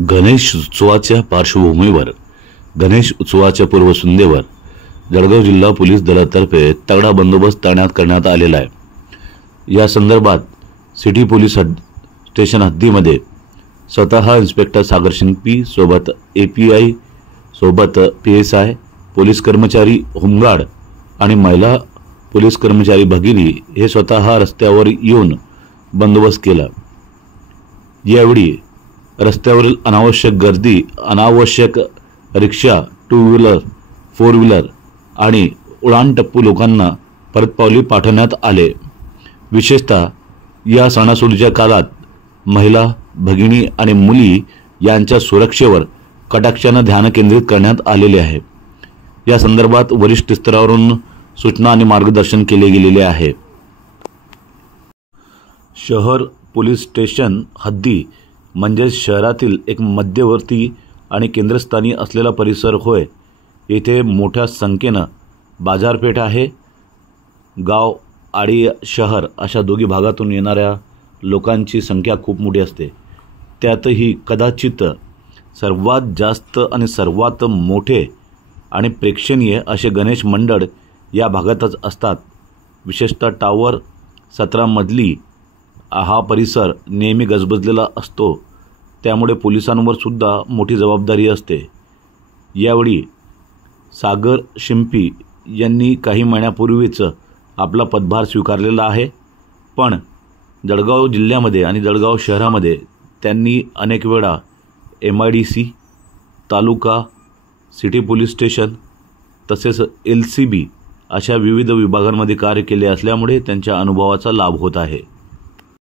गणेश उत्सवाच्या पार्श्वभूमीवर गणेश उत्सवाच्या पूर्वसंध्येवर जळगाव जिल्हा पोलीस दलातर्फे तगडा बंदोबस्त तैनात करण्यात आलेला आहे। या संदर्भात सिटी पोलीस स्टेशन हद्दीमध्ये स्वतः इन्स्पेक्टर सागर शिंपी सोबत एपीआय सोबत पीएसआय पोलीस कर्मचारी होमगार्ड आणि महिला पोलीस कर्मचारी भगिनी हे स्वतः रस्त्यावर येऊन बंदोबस्त केला। यावेळी रस्त्यावरील अनावश्यक गर्दी, अनावश्यक रिक्षा, टू व्हीलर, फोर व्हीलर आणि उडाणटप्पू लोकांना परतपावली पाठवण्यात आले। विशेषतः या सणासुदीच्या काळात महिला, भगिनी आणि मुली यांच्या सुरक्षेवर कटाक्षाने ध्यान केंद्रित करण्यात आलेले आहे। या संदर्भात वरिष्ठ स्तरावरून सूचना आणि मार्गदर्शन केले गेलेले आहे। शहर पोलीस स्टेशन हद्दी म्हणजे शहरातील एक मध्यवर्ती आणि केंद्रस्थानी असलेला परिसर होय। येथे मोठ्या संख्येने बाजारपेठ आहे। गाव आणि शहर अशा दोघी भागातून येणाऱ्या लोकांची संख्या खूप मोठी असते। त्यातही कदाचित सर्वात जास्त आणि सर्वात मोठे आणि प्रेक्षणीय असे गणेश मंडळ या भागातच असतात। विशेषतः टावर 17 मजली हा परिसर नेहमी गजबजलेला असतो, त्यामुळे पोलिसांवर सुद्धा मोठी जबाबदारी असते। यावेळी सागर शिंपी यांनी काही महिन्यापूर्वीच आपला पदभार स्वीकारलेला आहे, पण जळगाव जिल्ह्यामध्ये आणि जळगाव शहरामध्ये त्यांनी अनेक वेळा MIDC, तालुका, सिटी पोलीस स्टेशन तसेच LCB अशा विविध विभागांमध्ये कार्य केले असल्यामुळे त्यांच्या अनुभवाचा लाभ होत आहे।